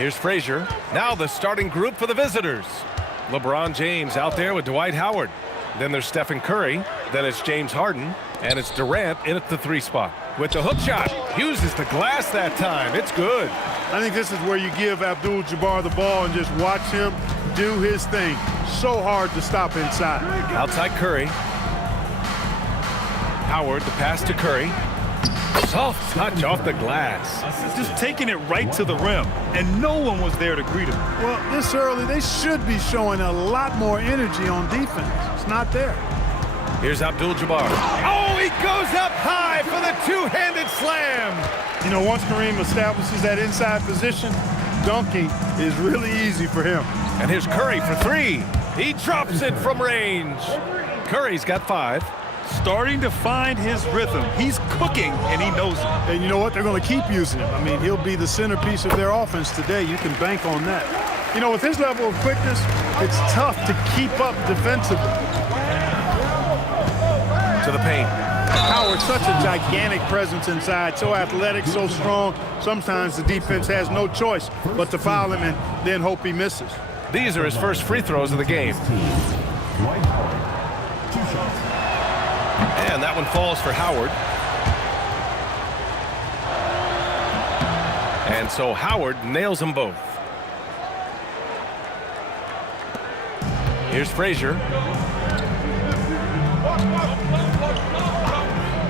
Here's Frazier. Now the starting group for the visitors. LeBron James out there with Dwight Howard. Then there's Stephen Curry. Then it's James Harden. And it's Durant in at the 3 spot. With the hook shot. Uses the glass that time. It's good. I think this is where you give Abdul-Jabbar the ball and just watch him do his thing. So hard to stop inside. Outside Curry. Howard, the pass to Curry. Soft touch off the glass. Just taking it right to the rim, and no one was there to greet him. Well, this early, they should be showing a lot more energy on defense. It's not there. Here's Abdul-Jabbar. Oh, he goes up high for the two-handed slam. You know, once Kareem establishes that inside position, dunking is really easy for him. And here's Curry for 3. He drops it from range. Curry's got 5. Starting to find his rhythm. He's cooking, and he knows it. And you know what? They're going to keep using him. I mean, he'll be the centerpiece of their offense today. You can bank on that. You know, with his level of quickness, it's tough to keep up defensively. To the paint. Howard, such a gigantic presence inside, so athletic, so strong. Sometimes the defense has no choice but to foul him and then hope he misses. These are his first free throws of the game. And that one falls for Howard. And so Howard nails them both. Here's Frazier.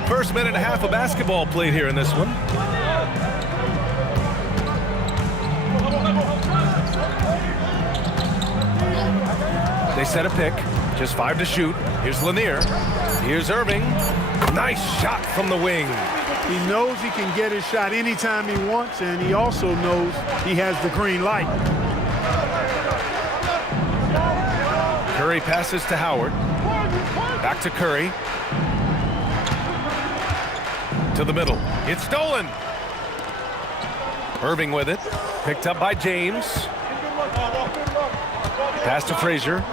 First minute and a half of basketball played here in this one. They set a pick. Just 5 to shoot. Here's Lanier. Here's Irving. Nice shot from the wing. He knows he can get his shot anytime he wants, and he also knows he has the green light. Curry passes to Howard. Back to Curry. To the middle. It's stolen. Irving with it. Picked up by James. Pass to Frazier.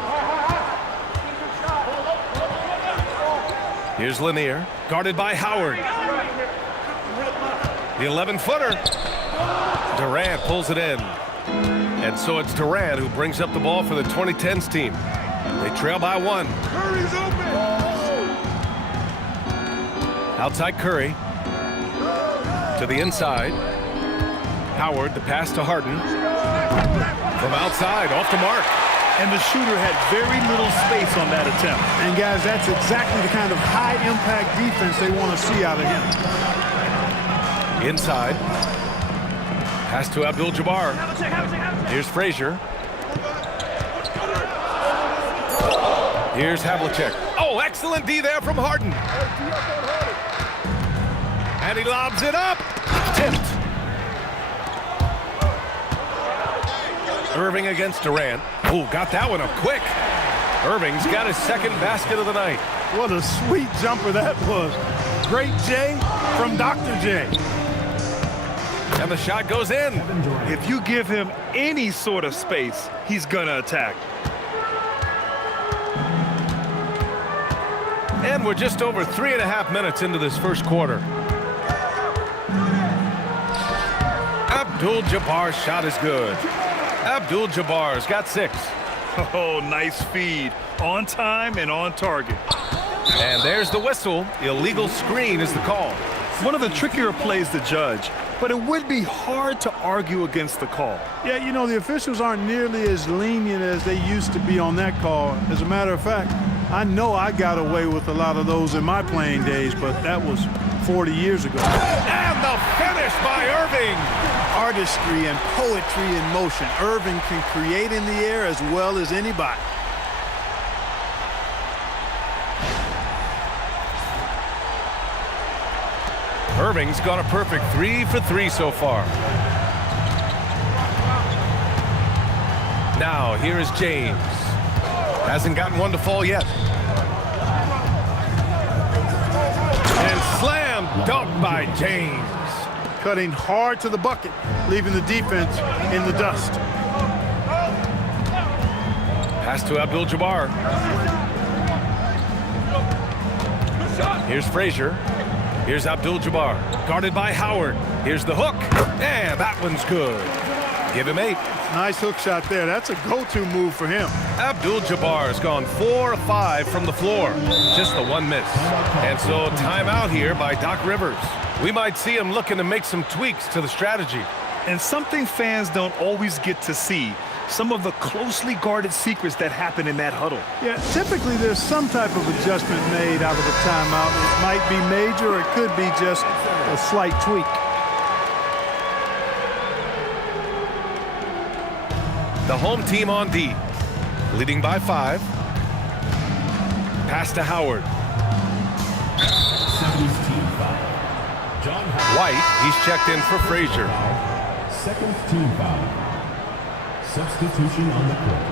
Here's Lanier, guarded by Howard. The 11-footer. Durant pulls it in. And so it's Durant who brings up the ball for the 2010's team. They trail by 1. Curry's open. Outside Curry. To the inside. Howard, the pass to Harden. From outside, off the mark. And the shooter had very little space on that attempt. And guys, that's exactly the kind of high-impact defense they want to see out of him. Inside. Pass to Abdul-Jabbar. Here's Frazier. Here's Havlicek. Oh, excellent D there from Harden. And he lobs it up. Tipped. Irving against Durant. Oh, got that one up quick. Irving's got his second basket of the night. What a sweet jumper that was. Great J from Dr. J. And the shot goes in. If you give him any sort of space, he's gonna attack. And we're just over 3.5 minutes into this first quarter. Abdul-Jabbar's shot is good. Abdul-Jabbar's got 6. Oh, nice feed. On time and on target. And there's the whistle. Illegal screen is the call. One of the trickier plays to judge, but it would be hard to argue against the call. Yeah, you know, the officials aren't nearly as lenient as they used to be on that call. As a matter of fact, I know I got away with a lot of those in my playing days, but that was 40 years ago. And the finish by Irving. Artistry and poetry in motion. Irving can create in the air as well as anybody. Irving's got a perfect 3 for 3 so far. Now, here is James. Hasn't gotten one to fall yet. And slam dunk by James. Cutting hard to the bucket, leaving the defense in the dust. Pass to Abdul-Jabbar. Here's Frazier. Here's Abdul-Jabbar, guarded by Howard. Here's the hook, and that one's good. Give him 8. Nice hook shot there. That's a go-to move for him. Abdul-Jabbar has gone 4 of 5 from the floor. Just the one miss. And so timeout here by Doc Rivers. We might see him looking to make some tweaks to the strategy. And something fans don't always get to see, some of the closely guarded secrets that happen in that huddle. Yeah, typically there's some type of adjustment made out of a timeout. It might be major, or it could be just a slight tweak. The home team on D, leading by 5. Pass to Howard. 70's team foul. John White, he's checked in for Frazier. Second team foul. Substitution on the court.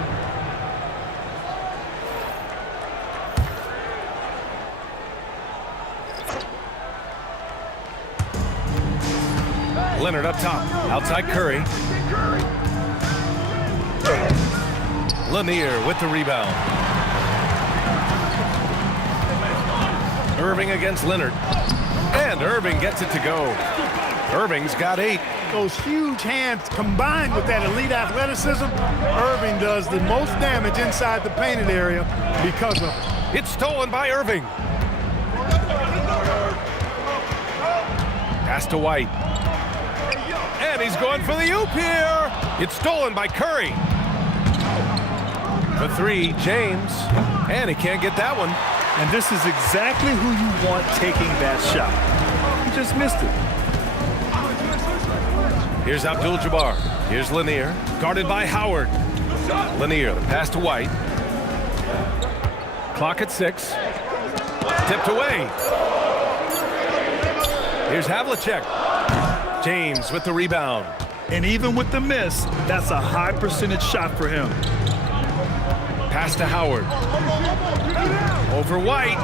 Leonard up top, outside Curry. Lanier with the rebound. Irving against Leonard. And Irving gets it to go. Irving's got 8. Those huge hands combined with that elite athleticism, Irving does the most damage inside the painted area because of it. It's stolen by Irving. Pass to White. And he's going for the oop here. It's stolen by Curry. For 3, James. And he can't get that one. And this is exactly who you want taking that shot. He just missed it. Here's Abdul-Jabbar. Here's Lanier, guarded by Howard. Lanier, the pass to White. Clock at 6. Tipped away. Here's Havlicek. James with the rebound. And even with the miss, that's a high percentage shot for him. Pass to Howard. Over White.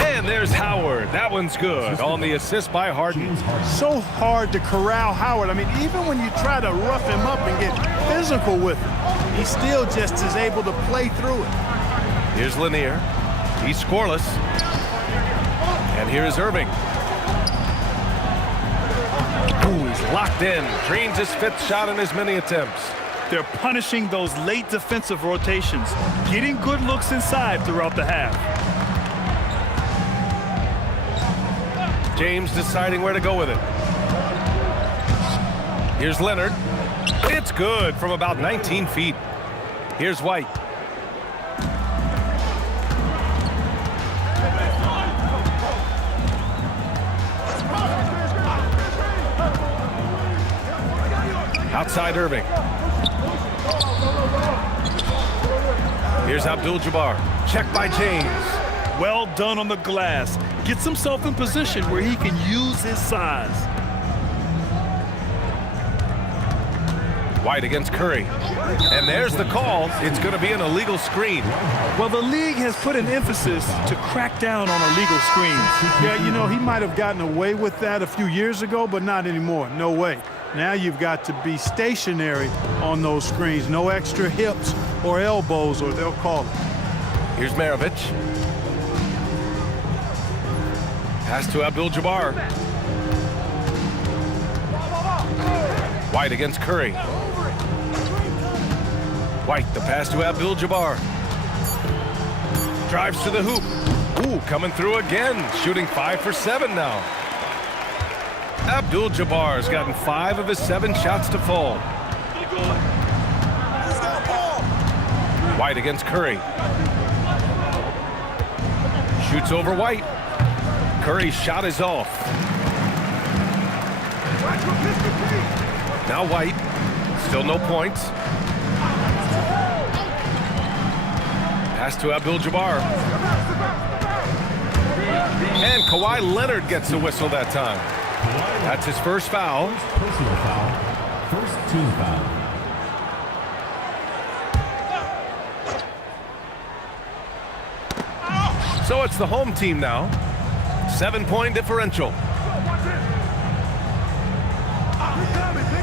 And there's Howard. That one's good on the assist by Harden. So hard to corral Howard. I mean, even when you try to rough him up and get physical with him, he still just is able to play through it. Here's Lanier. He's scoreless. And here's Irving. Ooh, he's locked in. Drains his 5th shot in as many attempts. They're punishing those late defensive rotations, getting good looks inside throughout the half. James deciding where to go with it. Here's Leonard. It's good from about 19 feet. Here's White. Outside Irving. Here's Abdul-Jabbar. Checked by James. Well done on the glass. Gets himself in position where he can use his size. White against Curry. And there's the call. It's going to be an illegal screen. Well, the league has put an emphasis to crack down on illegal screens. Yeah, you know, he might have gotten away with that a few years ago, but not anymore. No way. Now you've got to be stationary on those screens. No extra hips or elbows, or they'll call it. Here's Maravich. Pass to Abdul-Jabbar. White against Curry. White, the pass to Abdul-Jabbar. Drives to the hoop. Ooh, coming through again. Shooting 5 for 7 now. Abdul-Jabbar's gotten 5 of his 7 shots to fall. White against Curry. Shoots over White. Curry's shot is off. Now White. Still no points. Pass to Abdul-Jabbar. And Kawhi Leonard gets the whistle that time. That's his first foul. Personal foul. First team foul. So it's the home team now. 7-point differential.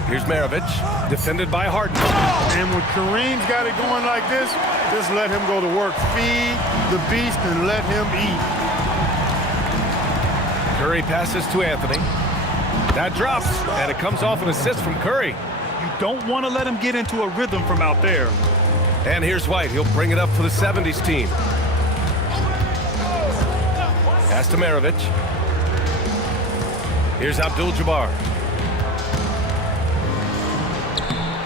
Here's Maravich, defended by Harden. And when Kareem's got it going like this, just let him go to work. Feed the beast and let him eat. Curry passes to Anthony. That drops, and it comes off an assist from Curry. You don't want to let him get into a rhythm from out there. And here's White. He'll bring it up for the 70's team. Pass to Maravich. Here's Abdul-Jabbar.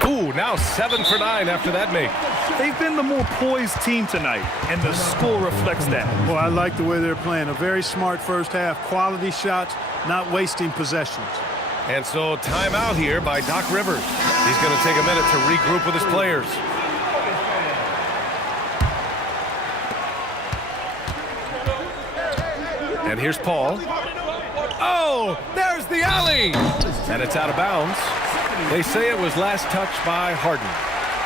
Ooh, now 7 for 9 after that make. They've been the more poised team tonight, and the score reflects that. Well, I like the way they're playing. A very smart first half. Quality shots, not wasting possessions. And so timeout here by Doc Rivers. He's going to take a minute to regroup with his players. And here's Paul. Oh, there's the alley! And it's out of bounds. They say it was last touched by Harden.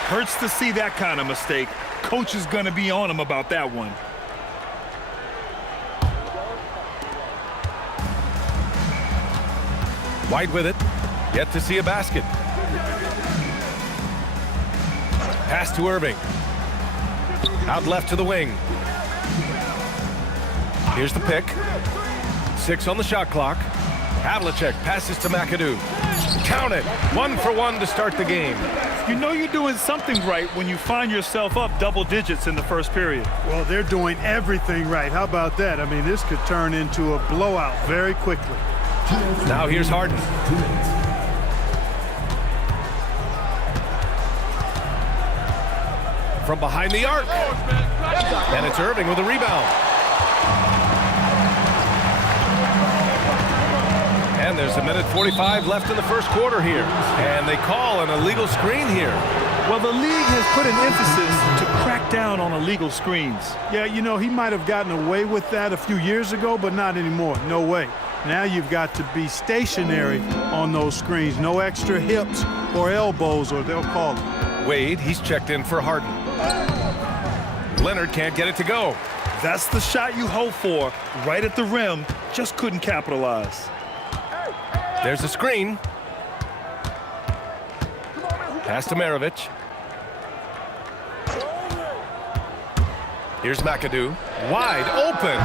Hurts to see that kind of mistake. Coach is going to be on him about that one. White with it. Yet to see a basket. Pass to Irving. Out left to the wing. Here's the pick. 6 on the shot clock. Havlicek passes to McAdoo. Count it. 1 for 1 to start the game. You know you're doing something right when you find yourself up double digits in the first period. Well, they're doing everything right. How about that? I mean, this could turn into a blowout very quickly. Now here's Harden. From behind the arc. And it's Irving with a rebound. And there's 1:45 left in the first quarter here. And they call an illegal screen here. Well, the league has put an emphasis to crack down on illegal screens. Yeah, you know, he might have gotten away with that a few years ago, but not anymore. No way. Now you've got to be stationary on those screens. No extra hips or elbows, or they'll call it. Wade, he's checked in for Harden. Leonard can't get it to go. That's the shot you hope for. Right at the rim, just couldn't capitalize. There's a screen. Pass to Maravich. Here's McAdoo. Wide open.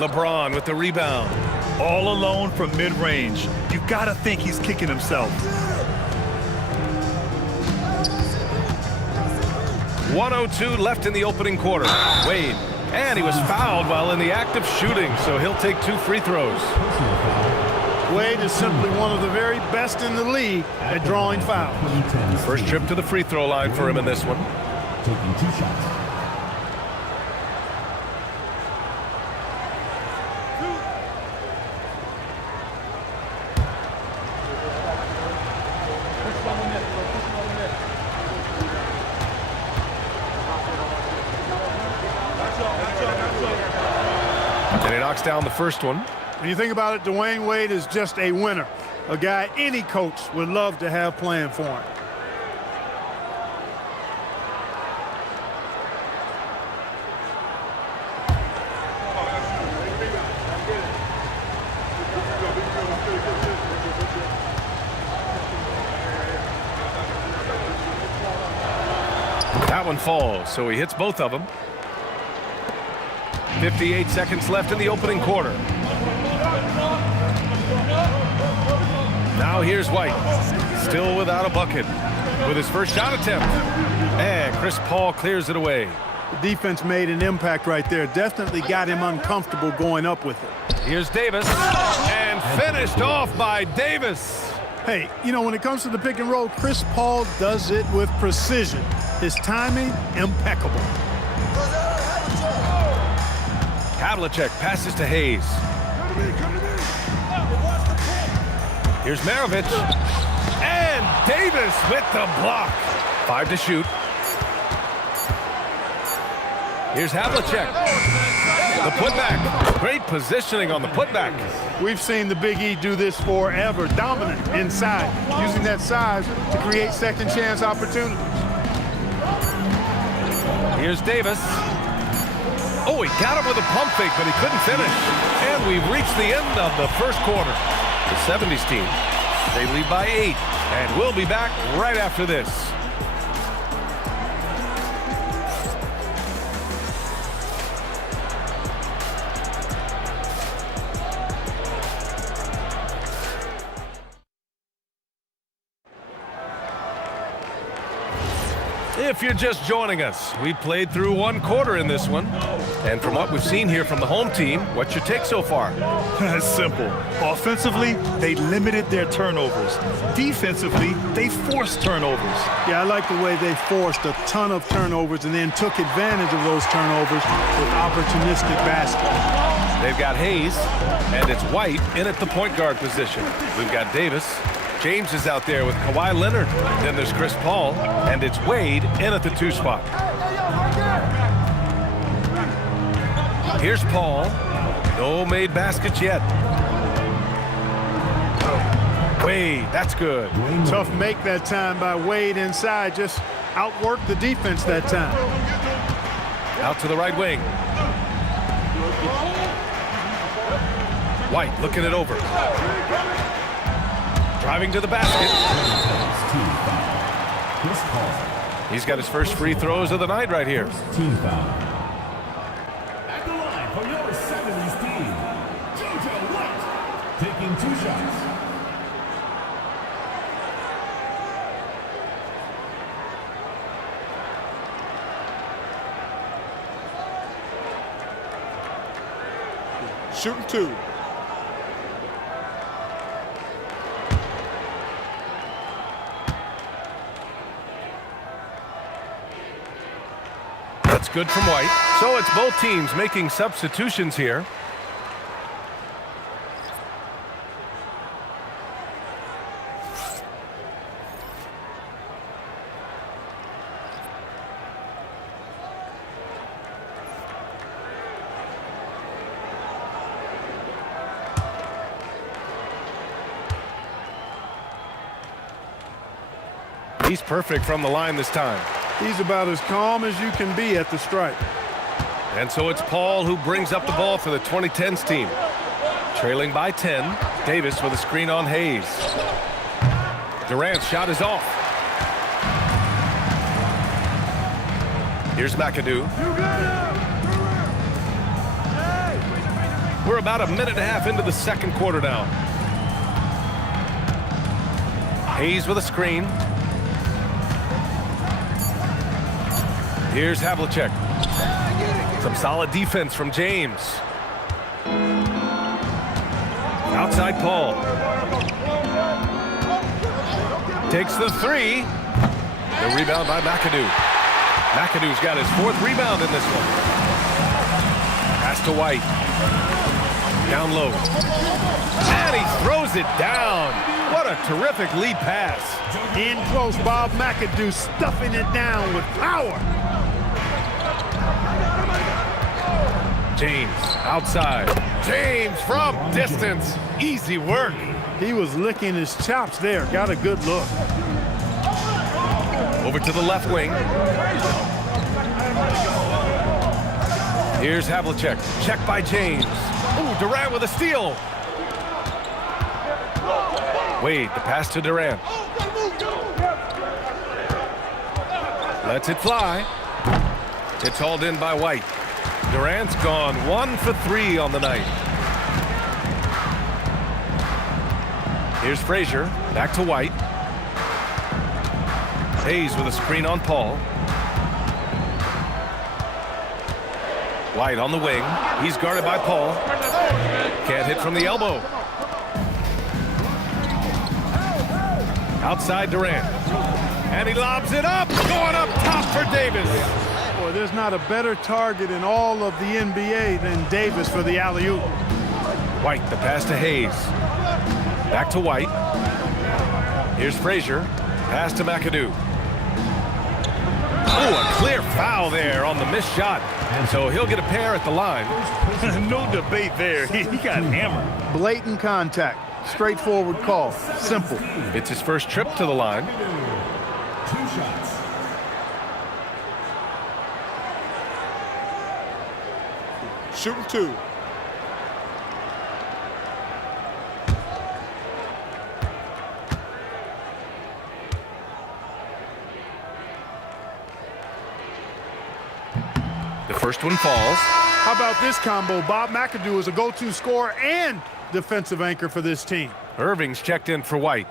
LeBron with the rebound. All alone from mid-range. You gotta think he's kicking himself. 1:02 left in the opening quarter. Wade. And he was fouled while in the act of shooting, so he'll take 2 free throws. Wade is simply one of the very best in the league at drawing fouls. First trip to the free throw line for him in this one. Taking 2 shots. And he knocks down the first one. When you think about it, Dwayne Wade is just a winner. A guy any coach would love to have playing for him. That one falls, so he hits both of them. 58 seconds left in the opening quarter. Now here's White, still without a bucket, with his first shot attempt. And Chris Paul clears it away. The defense made an impact right there. Definitely got him uncomfortable going up with it. Here's Davis, and finished off by Davis. Hey, you know, when it comes to the pick and roll, Chris Paul does it with precision. His timing, impeccable. Havlicek passes to Hayes. Here's Maravich. And Davis with the block. 5 to shoot. Here's Havlicek. The putback. Great positioning on the putback. We've seen the Big E do this forever. Dominant inside, using that size to create second chance opportunities. Here's Davis. Oh, he got him with a pump fake, but he couldn't finish. And we've reached the end of the first quarter. The 70's team, they lead by 8. And we'll be back right after this. If you're just joining us, we played through one quarter in this one. And from what we've seen here from the home team, what's your take so far? Simple. Offensively, they limited their turnovers. Defensively, they forced turnovers. Yeah, I like the way they forced a ton of turnovers and then took advantage of those turnovers with opportunistic baskets. They've got Hayes, and it's White in at the point guard position. We've got Davis. James is out there with Kawhi Leonard. Then there's Chris Paul, and it's Wade in at the 2 spot. Here's Paul. No made baskets yet. Wade, that's good. Tough make that time by Wade inside. Just outworked the defense that time. Out to the right wing. White looking it over. Driving to the basket. He's got his first free throws of the night right here. Team foul. At the line for your 70's team, JJ White, taking 2 shots. Shooting 2. That's good from White. So it's both teams making substitutions here. He's perfect from the line this time. He's about as calm as you can be at the stripe. And so it's Paul who brings up the ball for the 2010's team. Trailing by 10. Davis with a screen on Hayes. Durant's shot is off. Here's McAdoo. We're about a minute and a half into the second quarter now. Hayes with a screen. Here's Havlicek. Some solid defense from James. Outside Paul. Takes the 3. The rebound by McAdoo. McAdoo's got his 4th rebound in this one. Pass to White. Down low. And he throws it down. What a terrific lead pass. In close, Bob McAdoo stuffing it down with power. James outside. James from distance. Easy work. He was licking his chops there. Got a good look. Over to the left wing. Here's Havlicek. Check by James. Ooh, Durant with a steal. Wade, the pass to Durant. Lets it fly. It's hauled in by White. Durant's gone 1 for 3 on the night. Here's Frazier. Back to White. Hayes with a screen on Paul. White on the wing. He's guarded by Paul. Can't hit from the elbow. Outside Durant. And he lobs it up. Going up top for Davis. Boy, there's not a better target in all of the NBA than Davis for the alley-oop. White, the pass to Hayes. Back to White. Here's Frazier. Pass to McAdoo. Oh, a clear foul there on the missed shot. And so he'll get a pair at the line. No debate there. He got hammered. Blatant contact. Straightforward call. Simple. It's his first trip to the line. 2 shots. Shooting 2. The first one falls. How about this combo? Bob McAdoo is a go-to scorer and defensive anchor for this team. Irving's checked in for White.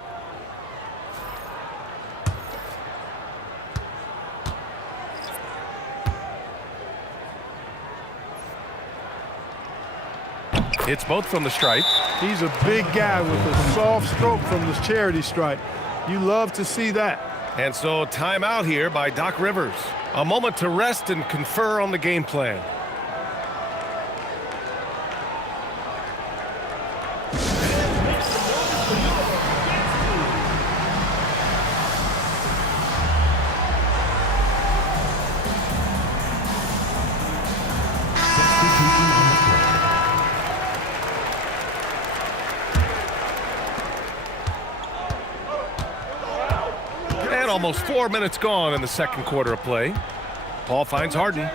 It's both from the stripe. He's a big guy with a soft stroke from the charity stripe. You love to see that. And so timeout here by Doc Rivers. A moment to rest and confer on the game plan. And almost 4 minutes gone in the second quarter of play. Paul finds Harden.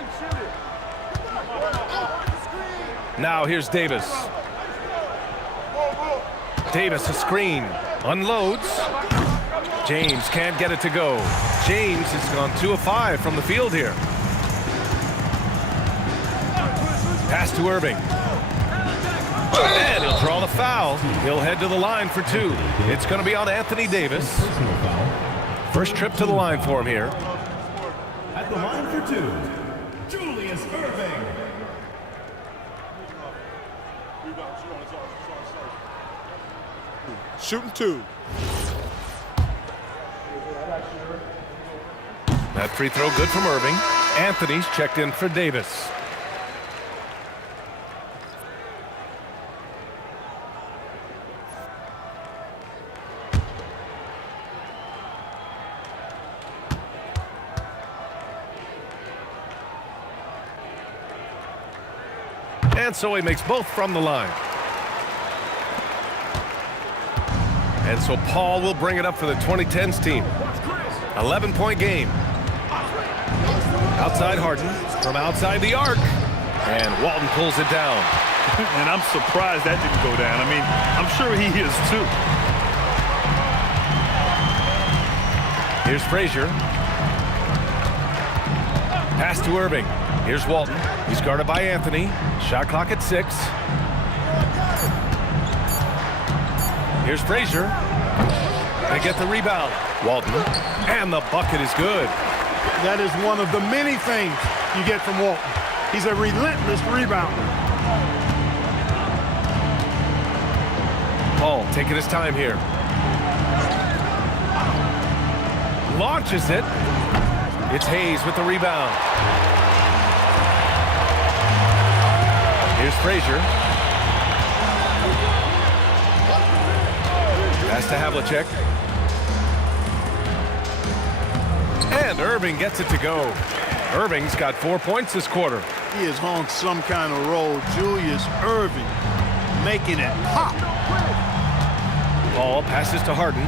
Now here's Davis. Davis a screen. Unloads. James can't get it to go. James has gone 2 of 5 from the field here. Pass to Irving. And he'll draw the foul. He'll head to the line for 2. It's going to be on Anthony Davis. First trip to the line for him here. At the line for 2, Julius Irving. Shooting 2. That free throw good from Irving. Anthony's checked in for Davis. And so he makes both from the line. And so Paul will bring it up for the 2010's team. 11-point game. Outside Harden from outside the arc. And Walton pulls it down. And I'm surprised that didn't go down. I mean, I'm sure he is too. Here's Frazier. Pass to Irving. Here's Walton. He's guarded by Anthony. Shot clock at 6. Here's Frazier. They get the rebound. Walton. And the bucket is good. That is one of the many things you get from Walton. He's a relentless rebounder. Paul taking his time here. Launches it. It's Hayes with the rebound. Here's Frazier. Pass to Havlicek. And Irving gets it to go. Irving's got 4 points this quarter. He is on some kind of roll. Julius Irving making it pop. Paul passes to Harden.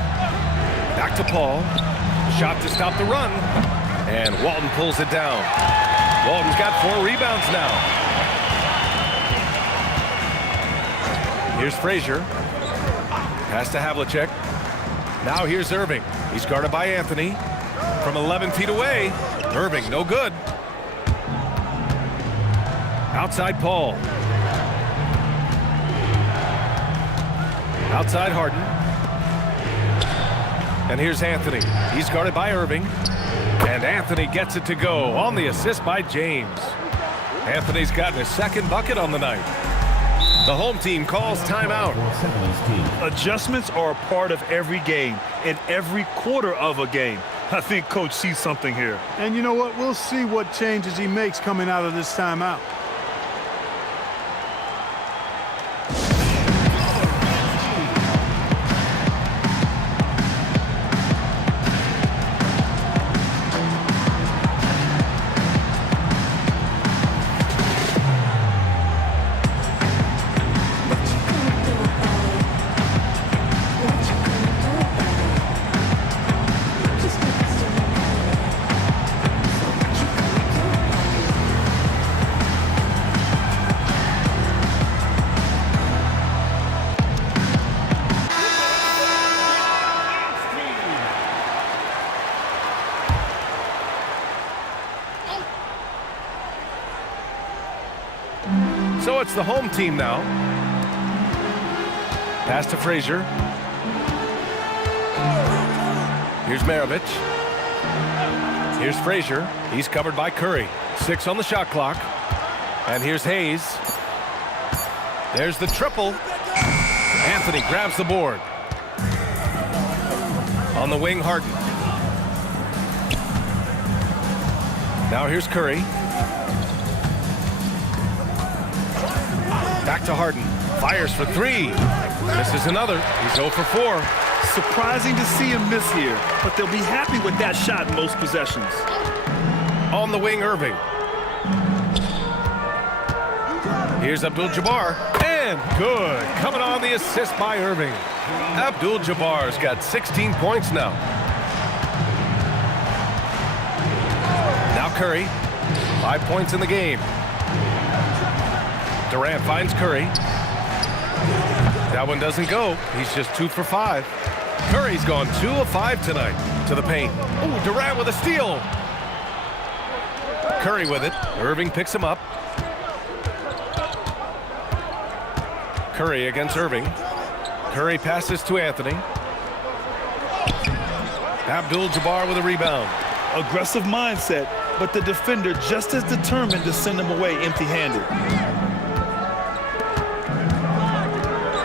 Back to Paul. Shot to stop the run. And Walton pulls it down. Walton's got 4 rebounds now. Here's Frazier. Pass to Havlicek. Now here's Irving. He's guarded by Anthony. From 11 feet away. Irving, no good. Outside Paul. Outside Harden. And here's Anthony. He's guarded by Irving. And Anthony gets it to go on the assist by James. Anthony's gotten his second bucket on the night. The home team calls timeout. Adjustments are a part of every game and every quarter of a game. I think Coach sees something here. And you know what? We'll see what changes he makes coming out of this timeout. So it's the home team now. Pass to Frazier. Here's Maravich. Here's Frazier. He's covered by Curry. 6 on the shot clock. And here's Hayes. There's the triple. Anthony grabs the board. On the wing, Harden. Now here's Curry. Back to Harden. Fires for three. Misses another. He's 0 for 4. Surprising to see him miss here, but they'll be happy with that shot in most possessions. On the wing, Irving. Here's Abdul-Jabbar. And good. Coming on the assist by Irving. Abdul-Jabbar's got 16 points now. Now Curry. 5 points in the game. Durant finds Curry. That one doesn't go. He's just 2 for 5. Curry's gone 2 of 5 tonight. To the paint. Oh, Durant with a steal. Curry with it. Irving picks him up. Curry against Irving. Curry passes to Anthony. Abdul-Jabbar with a rebound. Aggressive mindset, but the defender just as determined to send him away empty-handed.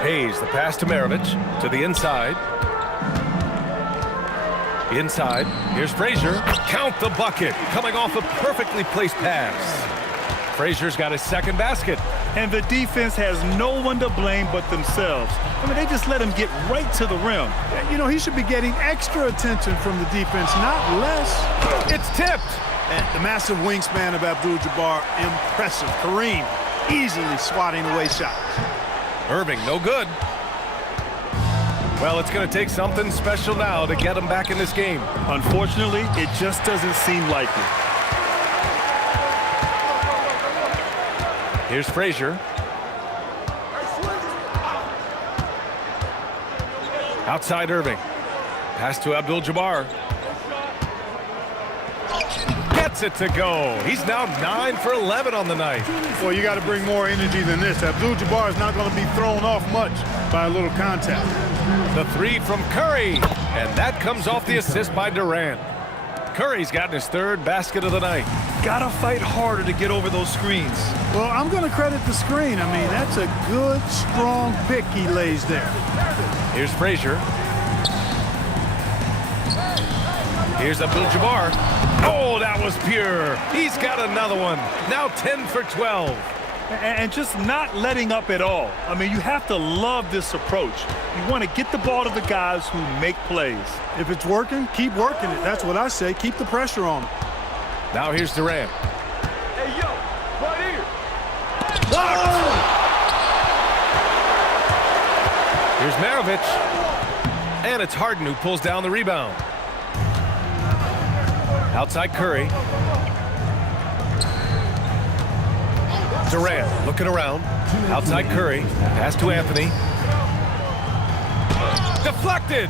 Hayes, the pass to Maravich. To the inside. Inside. Here's Frazier. Count the bucket. Coming off a perfectly placed pass. Frazier's got his second basket. And the defense has no one to blame but themselves. I mean, they just let him get right to the rim. You know, he should be getting extra attention from the defense, not less. It's tipped. And the massive wingspan of Abdul-Jabbar, impressive. Kareem easily swatting away shots. Irving, no good. Well, it's going to take something special now to get him back in this game. Unfortunately, it just doesn't seem likely. Here's Frazier. Outside Irving. Pass to Abdul-Jabbar. Gets it to go. He's now 9 for 11 on the night. Well, you got to bring more energy than this. Abdul-Jabbar is not going to be thrown off much by a little contact. The three from Curry. And that comes off the assist by Durant. Curry's gotten his third basket of the night. Gotta fight harder to get over those screens. Well, I'm going to credit the screen. I mean, that's a good, strong pick he lays there. Here's Frazier. Here's Abdul-Jabbar. Oh, that was pure. He's got another one. Now 10 for 12. And just not letting up at all. I mean, you have to love this approach. You want to get the ball to the guys who make plays. If it's working, keep working it. That's what I say. Keep the pressure on him. Now here's Durant. Hey, yo, right here. Blocked. Here's Maravich. And it's Harden who pulls down the rebound. Outside Curry. Durant looking around. Outside Curry. Pass to Anthony. Deflected.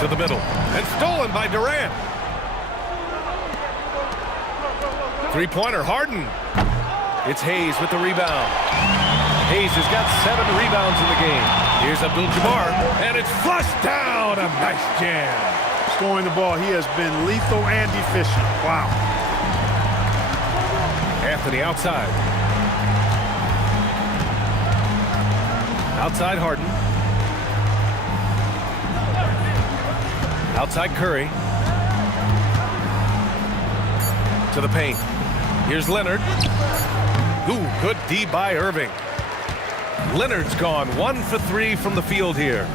To the middle. And stolen by Durant. Three-pointer, Harden. It's Hayes with the rebound. Hayes has got 7 rebounds in the game. Here's Abdul-Jabbar. And it's flushed down. A nice jam. Scoring the ball, he has been lethal and efficient. Wow. Anthony outside. Outside Harden. Outside Curry. To the paint. Here's Leonard. Ooh, good D by Irving. Leonard's gone 1 for 3 from the field here.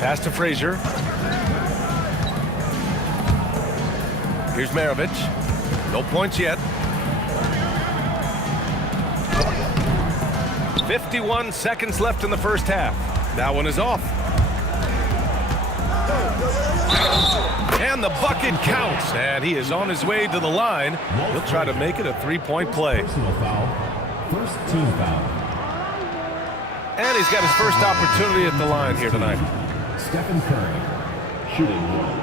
Pass to Frazier. Here's Maravich. No points yet. 51 seconds left in the first half. That one is off. And the bucket counts. And he is on his way to the line. He'll try to make it a 3-point play. Personal foul. First team foul. And he's got his first opportunity at the line here tonight. Stephen Curry, shooting 1.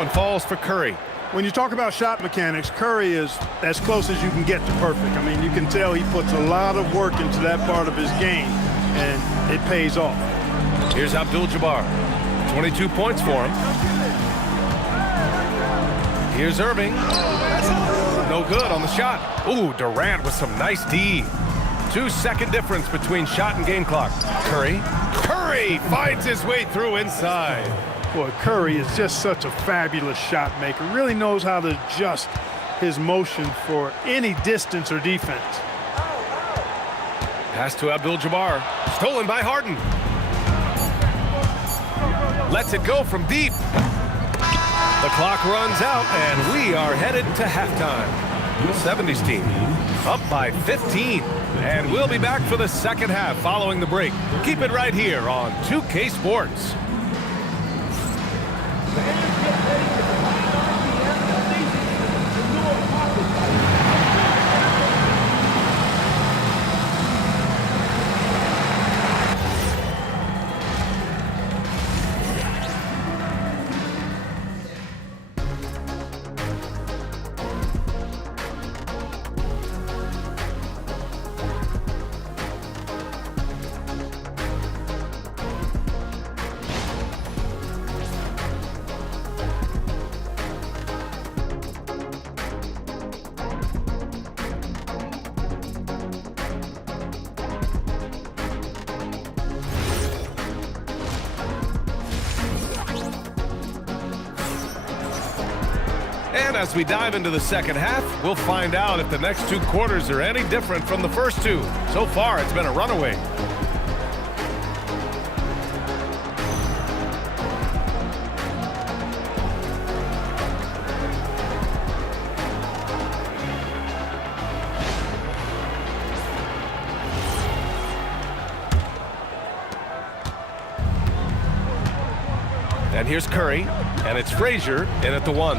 one falls for Curry. When you talk about shot mechanics, Curry is as close as you can get to perfect. I mean, you can tell he puts a lot of work into that part of his game, and it pays off. Here's Abdul-Jabbar. 22 points for him. Here's Irving. No good on the shot. Ooh, Durant with some nice D. 2-second difference between shot and game clock. Curry finds his way through inside. Boy, Curry is just such a fabulous shot maker. Really knows how to adjust his motion for any distance or defense. Pass to Abdul-Jabbar. Stolen by Harden. Lets it go from deep. The clock runs out, and we are headed to halftime. 70's team up by 15. And we'll be back for the second half following the break. Keep it right here on 2K Sports. And as we dive into the second half, we'll find out if the next two quarters are any different from the first two. So far, it's been a runaway. And here's Curry, and it's Frazier in at the one.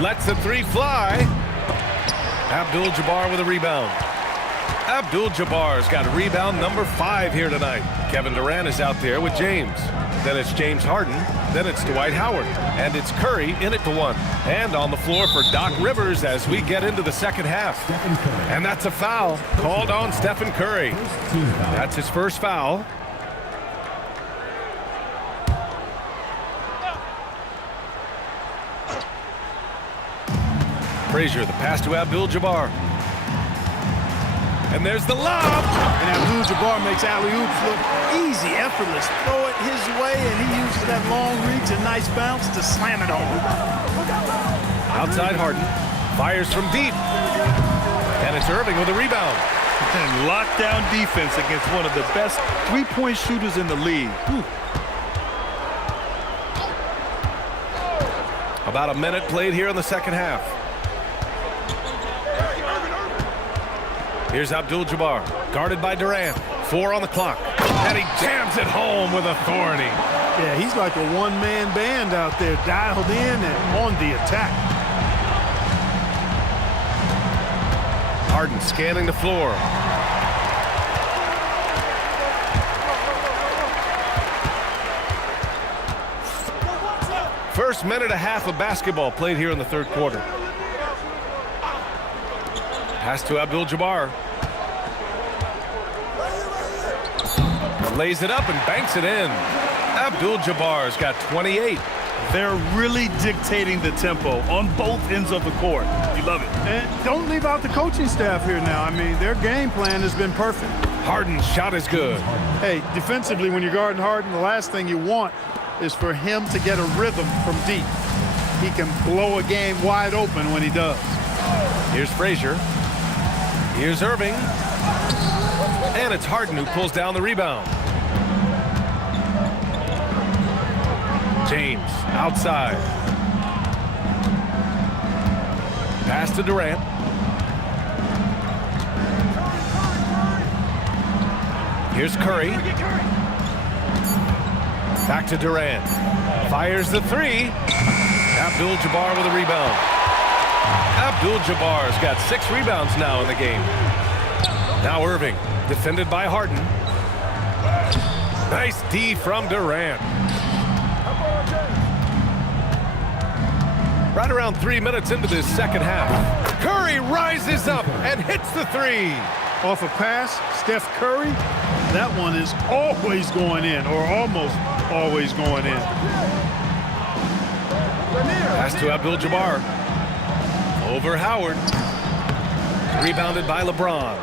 Lets the three fly. Abdul-Jabbar with a rebound. Abdul-Jabbar's got rebound number 5 here tonight. Kevin Durant is out there with James. Then it's James Harden. Then it's Dwight Howard. And it's Curry in at the one. And on the floor for Doc Rivers as we get into the second half. And that's a foul called on Stephen Curry. That's his first foul. Frazier, the pass to Abdul-Jabbar. And there's the lob. And Abdul-Jabbar makes alley-oops look easy, effortless. Throw it his way, and he uses that long reach and nice bounce to slam it home. Outside Harden. Fires from deep. And it's Irving with a rebound. And lockdown defense against one of the best three-point shooters in the league. Whew. About a minute played here in the second half. Here's Abdul-Jabbar, guarded by Durant. 4 on the clock. And he jams it home with authority. Yeah, he's like a one-man band out there, dialed in and on the attack. Harden scanning the floor. First minute and a half of basketball played here in the third quarter. Pass to Abdul-Jabbar. Lays it up and banks it in. Abdul-Jabbar's got 28. They're really dictating the tempo on both ends of the court. You love it. And don't leave out the coaching staff here now. I mean, their game plan has been perfect. Harden's shot is good. Hey, defensively, when you're guarding Harden, the last thing you want is for him to get a rhythm from deep. He can blow a game wide open when he does. Here's Frazier. Here's Irving. And it's Harden who pulls down the rebound. James outside. Pass to Durant. Here's Curry. Back to Durant. Fires the three. Abdul-Jabbar with a rebound. Abdul-Jabbar's got 6 rebounds now in the game. Now Irving, defended by Harden. Nice D from Durant. right around 3 minutes into this second half. Curry rises up and hits the three. Off a pass, Steph Curry, that one is always going in, or almost always going in. Pass to Abdul-Jabbar. Over Howard. Rebounded by LeBron.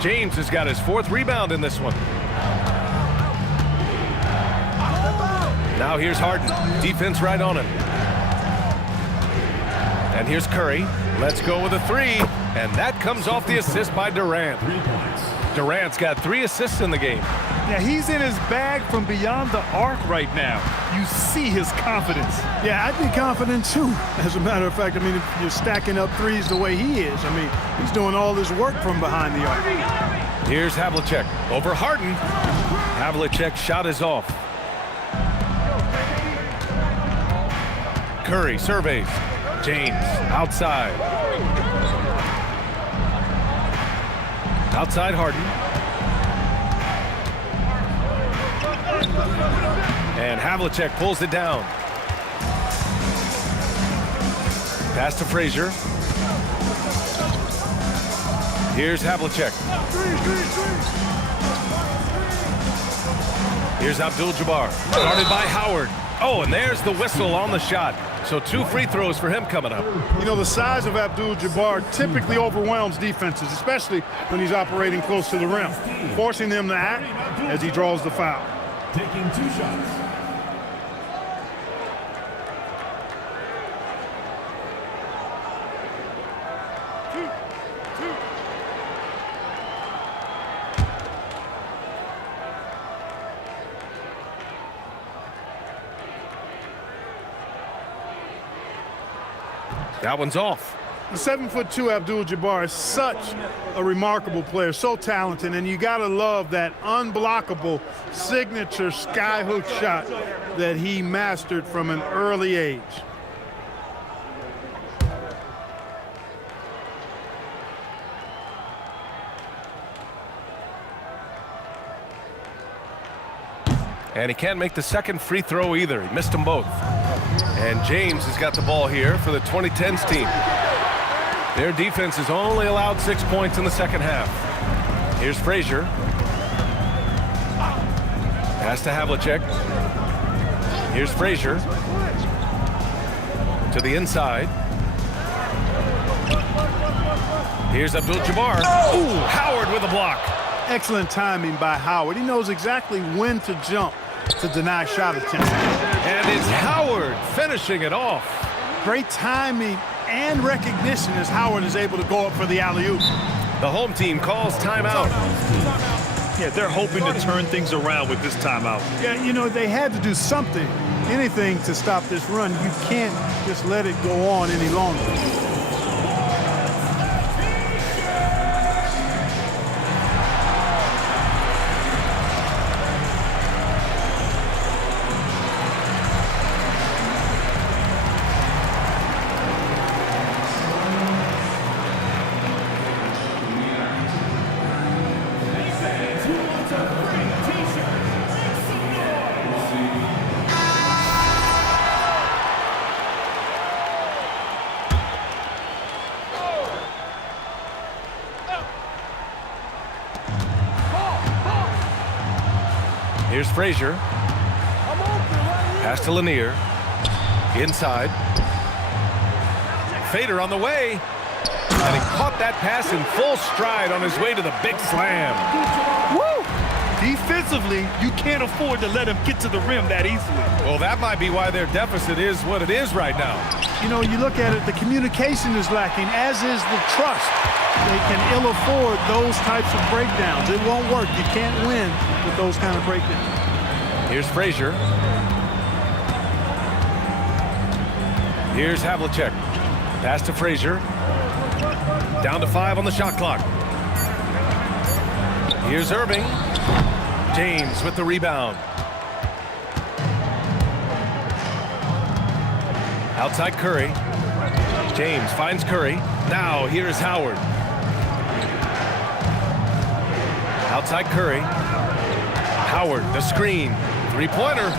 James has got his 4th rebound in this one. Now here's Harden. Defense right on him. And here's Curry. Let's go with a three. And that comes off the assist by Durant. Durant's got 3 assists in the game. Yeah, he's in his bag from beyond the arc right now. You see his confidence. Yeah, I'd be confident too. As a matter of fact, I mean, if you're stacking up threes the way he is, I mean, he's doing all this work from behind the arc. Here's Havlicek over Harden. Havlicek's shot is off. Curry surveys. James outside. Outside Harden. And Havlicek pulls it down. Pass to Frazier. Here's Havlicek. Here's Abdul-Jabbar. Guarded by Howard. Oh, and there's the whistle on the shot. So 2 free throws for him coming up. You know, the size of Abdul-Jabbar typically overwhelms defenses, especially when he's operating close to the rim, forcing them to act as he draws the foul. Taking 2 shots. That one's off. The 7'2" Abdul-Jabbar is such a remarkable player, so talented, and you gotta love that unblockable signature skyhook shot that he mastered from an early age. And he can't make the second free throw either. He missed them both. And James has got the ball here for the 2010's team. Their defense has only allowed 6 points in the second half. Here's Frazier. Pass to Havlicek. Here's Frazier. To the inside. Here's Abdul-Jabbar. Ooh, Howard with a block. Excellent timing by Howard. He knows exactly when to jump to deny shot attempts. And it's Howard finishing it off. Great timing and recognition as Howard is able to go up for the alley-oop. The home team calls timeout. Yeah, they're hoping to turn things around with this timeout. Yeah, you know, they had to do something, anything to stop this run. You can't just let it go on any longer. Here's Frazier. Pass to Lanier. Inside. Fader on the way. And he caught that pass in full stride on his way to the big slam. Woo! Defensively, you can't afford to let him get to the rim that easily. Well, that might be why their deficit is what it is right now. You know, you look at it, the communication is lacking, as is the trust. They can ill afford those types of breakdowns. It won't work. You can't win with those kind of breakdowns. Here's Frazier. Here's Havlicek. Pass to Frazier. Down to 5 on the shot clock. Here's Irving. James with the rebound. Outside Curry. James finds Curry. Now here's Howard. Outside Curry. Howard, the screen. Three-pointer.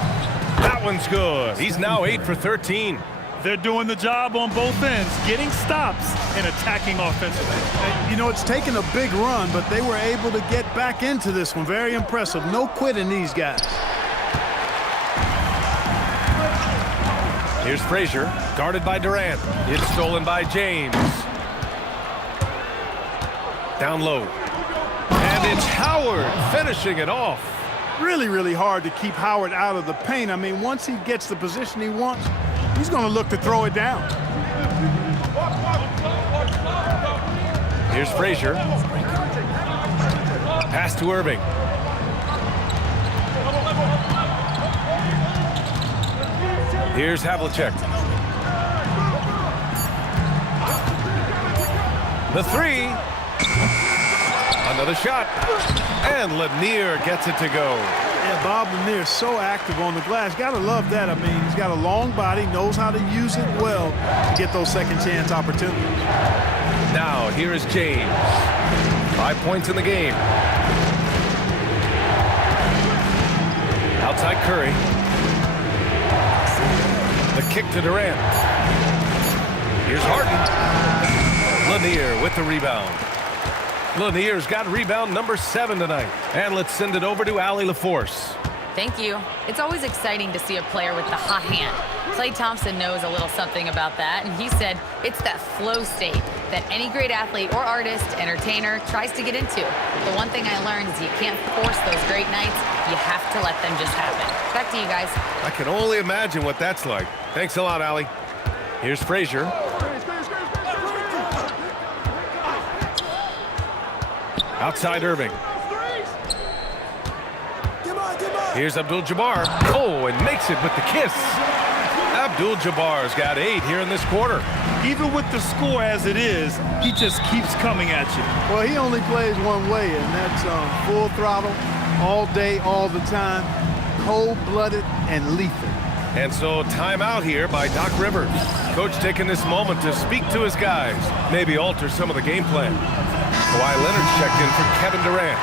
That one's good. He's now 8 for 13. They're doing the job on both ends, getting stops and attacking offensively. And, you know, it's taken a big run, but they were able to get back into this one. Very impressive. No quitting these guys. Here's Frazier, guarded by Durant. It's stolen by James. Down low. And it's Howard finishing it off. Really, really hard to keep Howard out of the paint. I mean, once he gets the position he wants, he's going to look to throw it down. Here's Frazier. Pass to Irving. Here's Havlicek. The three. Another shot. And Lanier gets it to go. Yeah, Bob Lanier is so active on the glass. Got to love that. I mean, he's got a long body, knows how to use it well to get those second chance opportunities. Now, here is James. 5 points in the game. Outside Curry. The kick to Durant. Here's Harden. Lanier with the rebound. Lanier's got rebound number 7 tonight. And let's send it over to Allie LaForce. Thank you. It's always exciting to see a player with the hot hand. Klay Thompson knows a little something about that, and he said it's that flow state that any great athlete or artist, entertainer, tries to get into. The one thing I learned is you can't force those great nights. You have to let them just happen. Back to you guys. I can only imagine what that's like. Thanks a lot, Allie. Here's Frazier. Outside Irving. Here's Abdul-Jabbar. Oh, and makes it with the kiss. Abdul-Jabbar's got 8 here in this quarter. Even with the score as it is, he just keeps coming at you. Well, he only plays one way, and that's full throttle, all day, all the time, cold-blooded and lethal. And so timeout here by Doc Rivers. Coach taking this moment to speak to his guys, maybe alter some of the game plan. Kawhi Leonard's checked in for Kevin Durant.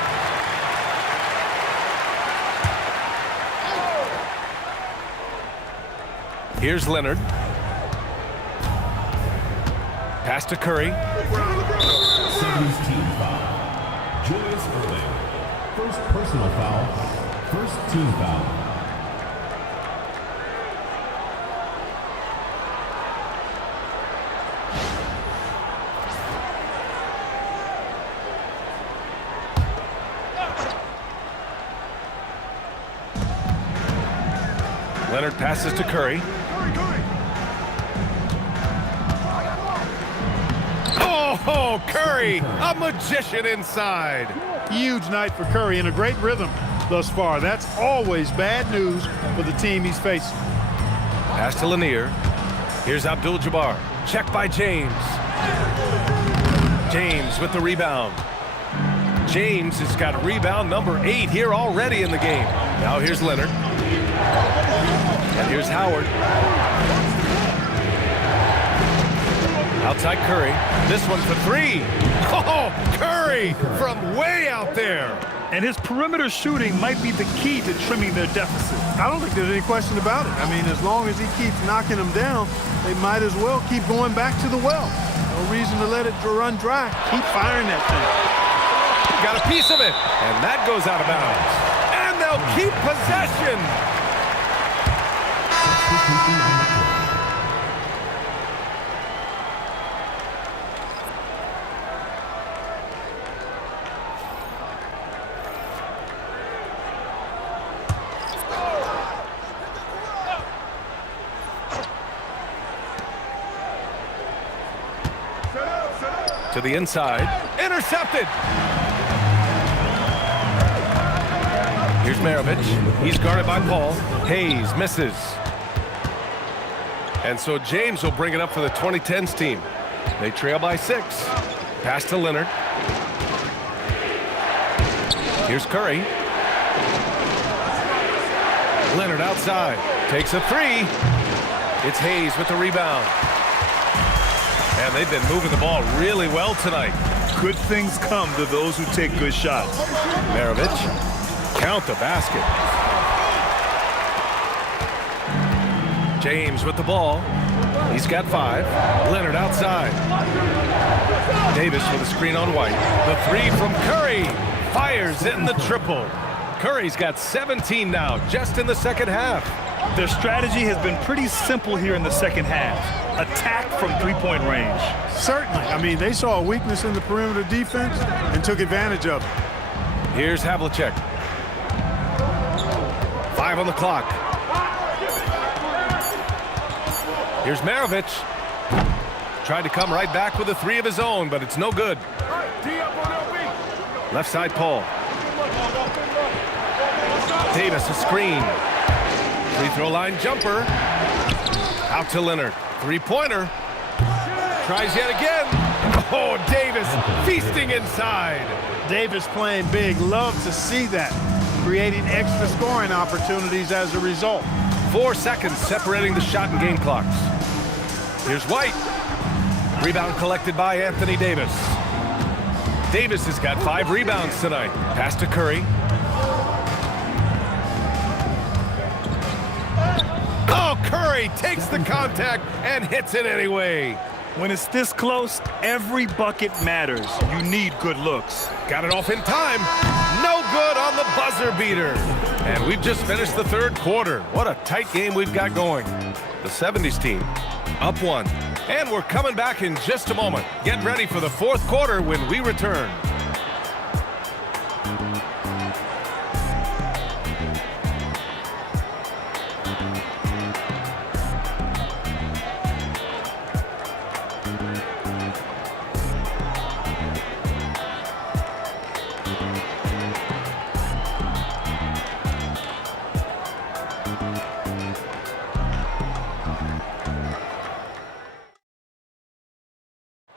Here's Leonard. Pass to Curry. 70's team foul. Julius Erving. First personal foul. First team foul. Leonard passes to Curry. Oh, Curry, a magician inside. Huge night for Curry and a great rhythm thus far. That's always bad news for the team he's facing. Pass to Lanier. Here's Abdul-Jabbar. Check by James. James with the rebound. James has got rebound number 8 here already in the game. Now here's Leonard. And here's Howard. Outside Curry. This one for 3. Oh, Curry from way out there. And his perimeter shooting might be the key to trimming their deficit. I don't think there's any question about it. I mean, as long as he keeps knocking them down, they might as well keep going back to the well. No reason to let it run dry. Keep firing that thing. Got a piece of it, and that goes out of bounds. And they'll keep possession. To the inside. Intercepted. Here's Maravich. He's guarded by Paul. Hayes misses. And so James will bring it up for the 2010's team. They trail by 6. Pass to Leonard. Here's Curry. Leonard outside. Takes a 3. It's Hayes with the rebound. And they've been moving the ball really well tonight. Good things come to those who take good shots. Maravich, count the basket. James with the ball. He's got 5. Leonard outside. Davis with a screen on White. The 3 from Curry. Fires in the triple. Curry's got 17 now, just in the second half. Their strategy has been pretty simple here in the second half. Attack from three-point range. Certainly. I mean, they saw a weakness in the perimeter defense and took advantage of it. Here's Havlicek. 5 on the clock. Here's Maravich. Tried to come right back with a 3 of his own, but it's no good. Left side, Paul. Davis, a screen. Free throw line jumper. Out to Leonard. 3-pointer. Tries yet again. Oh, Davis feasting inside. Davis playing big. Love to see that. Creating extra scoring opportunities as a result. 4 seconds separating the shot and game clocks. Here's White. Rebound collected by Anthony Davis. Davis has got 5 rebounds tonight. Pass to Curry. Oh, Curry takes the contact and hits it anyway. When it's this close, every bucket matters. You need good looks. Got it off in time. No good on the buzzer beater. And we've just finished the third quarter. What a tight game we've got going. The 70s team up 1. And we're coming back in just a moment. Get ready for the fourth quarter when we return.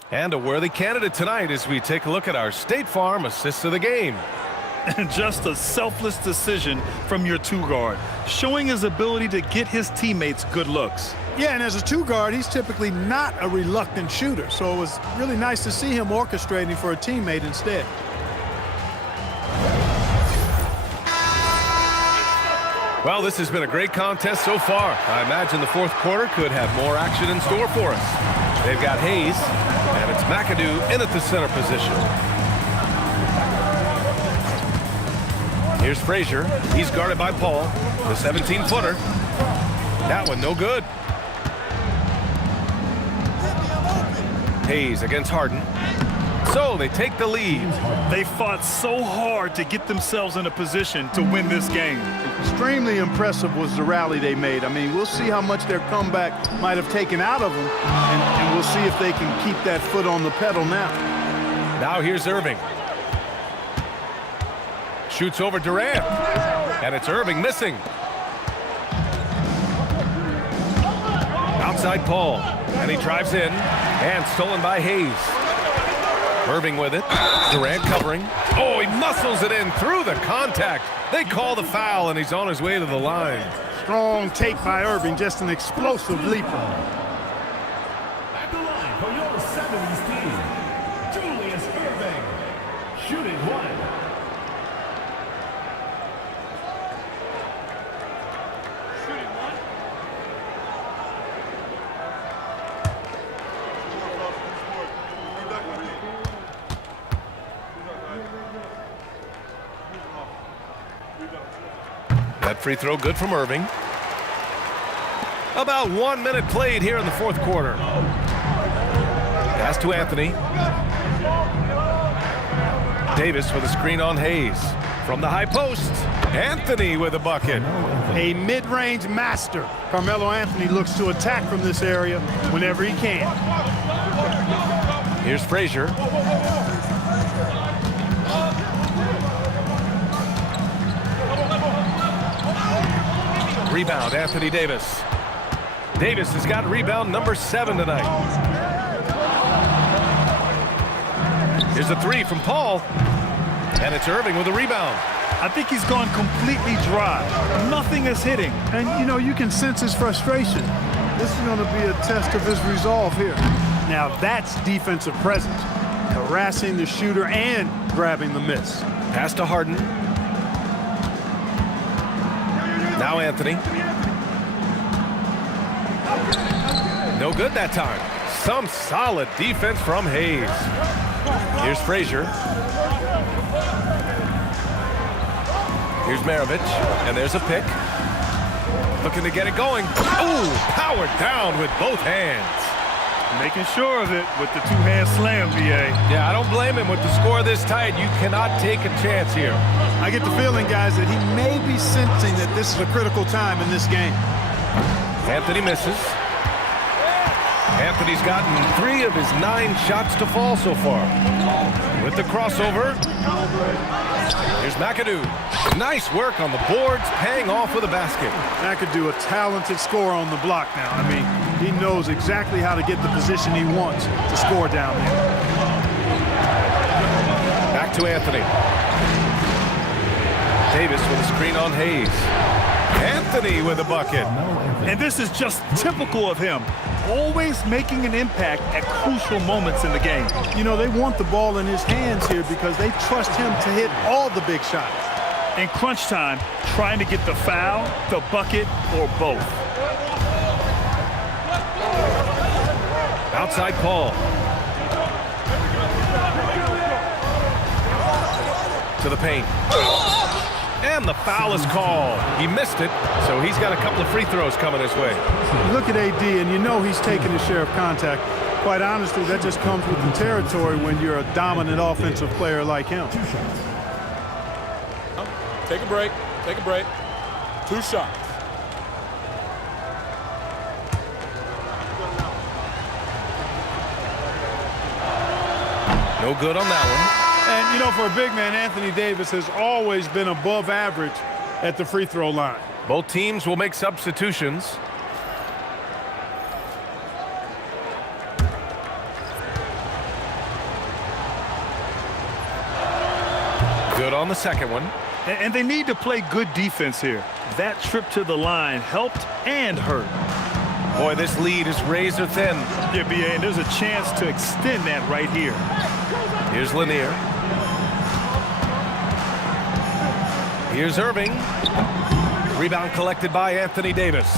And a worthy candidate tonight as we take a look at our State Farm assist of the game. And just a selfless decision from your 2-guard, showing his ability to get his teammates good looks. Yeah, and as a 2-guard, he's typically not a reluctant shooter, so it was really nice to see him orchestrating for a teammate instead. Well, this has been a great contest so far. I imagine the fourth quarter could have more action in store for us. They've got Hayes, and it's McAdoo in at the center position. Here's Frazier. He's guarded by Paul, the 17-footer. That one no good. Hayes against Harden. So they take the lead. They fought so hard to get themselves in a position to win this game. Extremely impressive was the rally they made. I mean, we'll see how much their comeback might have taken out of them, and we'll see if they can keep that foot on the pedal now. Now here's Irving. Shoots over Durant, and it's Irving missing. Outside Paul, and he drives in, and stolen by Hayes. Irving with it. Durant covering. Oh, he muscles it in through the contact. They call the foul, and he's on his way to the line. Strong take by Irving, just an explosive leaper. At the line for your 70s team, Julius Irving, shooting 1. That free throw good from Irving. About 1 minute played here in the fourth quarter. Pass to Anthony. Davis with a screen on Hayes. From the high post, Anthony with a bucket. A mid-range master. Carmelo Anthony looks to attack from this area whenever he can. Here's Frazier. Rebound, Anthony Davis. Davis has got rebound number 7 tonight. Here's a 3 from Paul. And it's Irving with a rebound. I think he's gone completely dry. Nothing is hitting. And, you know, you can sense his frustration. This is going to be a test of his resolve here. Now, that's defensive presence. Harassing the shooter and grabbing the miss. Pass to Harden. Now Anthony. No good that time. Some solid defense from Hayes. Here's Frazier. Here's Maravich, and there's a pick. Looking to get it going. Ooh, powered down with both hands. Making sure of it with the two-hand slam, B.A. Yeah, I don't blame him. With the score this tight, you cannot take a chance here. I get the feeling, guys, that he may be sensing that this is a critical time in this game. Anthony misses. Anthony's gotten 3 of his 9 shots to fall so far. With the crossover, here's McAdoo. Nice work on the boards, paying off with a basket. McAdoo, a talented scorer on the block now. I mean, he knows exactly how to get the position he wants to score down there. Back to Anthony. Davis with a screen on Hayes. Anthony with a bucket. And this is just typical of him. Always making an impact at crucial moments in the game. You know, they want the ball in his hands here because they trust him to hit all the big shots. In crunch time, trying to get the foul, the bucket, or both. Outside Paul. To the paint. And the foul is called. He missed it, so he's got a couple of free throws coming his way. You look at AD, and you know he's taking his share of contact. Quite honestly, that just comes with the territory when you're a dominant offensive player like him. Take a break. Take a break. 2 shots. No good on that one. And, you know, for a big man, Anthony Davis has always been above average at the free throw line. Both teams will make substitutions. Good on the second one. And they need to play good defense here. That trip to the line helped and hurt. Boy, this lead is razor thin. Yeah, B.A., and there's a chance to extend that right here. Here's Lanier. Here's Irving. Rebound collected by Anthony Davis.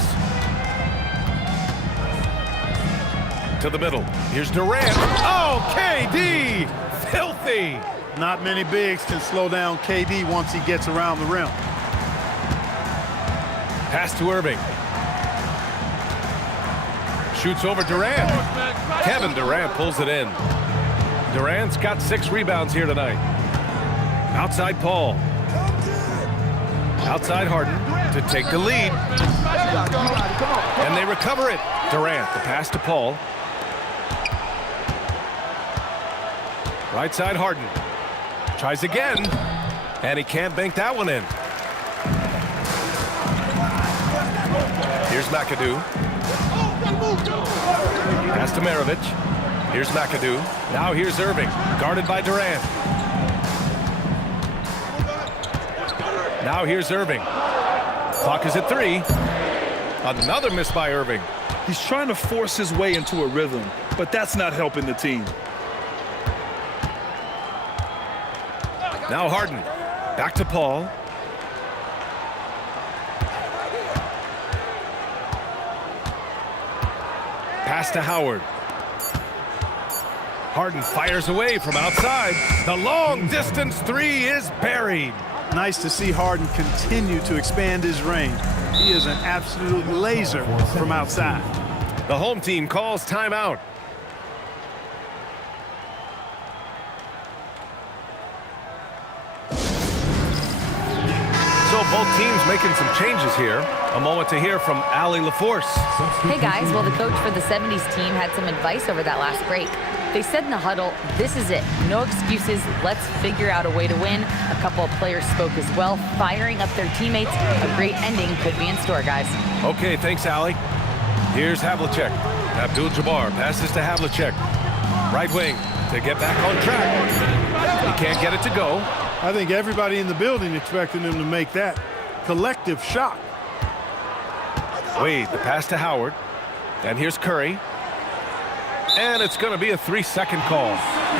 To the middle. Here's Durant. Oh, KD! Filthy! Not many bigs can slow down KD once he gets around the rim. Pass to Irving. Shoots over Durant. Kevin Durant pulls it in. Durant's got 6 rebounds here tonight. Outside Paul. Outside Harden to take the lead. And they recover it. Durant, the pass to Paul. Right side Harden. Tries again. And he can't bank that one in. Here's McAdoo. Pass to Maravich. Here's McAdoo. Now here's Irving. Guarded by Durant. Now here's Irving. Clock is at 3. Another miss by Irving. He's trying to force his way into a rhythm, but that's not helping the team. Now Harden. Back to Paul. Pass to Howard. Harden fires away from outside. The long distance 3 is buried. Nice to see Harden continue to expand his range. He is an absolute laser from outside. The home team calls timeout. So both teams making some changes here. A moment to hear from Allie LaForce. Hey guys, well the coach for the 70s team had some advice over that last break. They said in the huddle, this is it. No excuses. Let's figure out a way to win. A couple of players spoke as well, firing up their teammates. A great ending could be in store, guys. Okay, thanks, Allie. Here's Havlicek. Abdul-Jabbar passes to Havlicek. Right wing to get back on track. He can't get it to go. I think everybody in the building expected him to make that collective shot. Wade, the pass to Howard. And here's Curry. And it's going to be a 3-second call.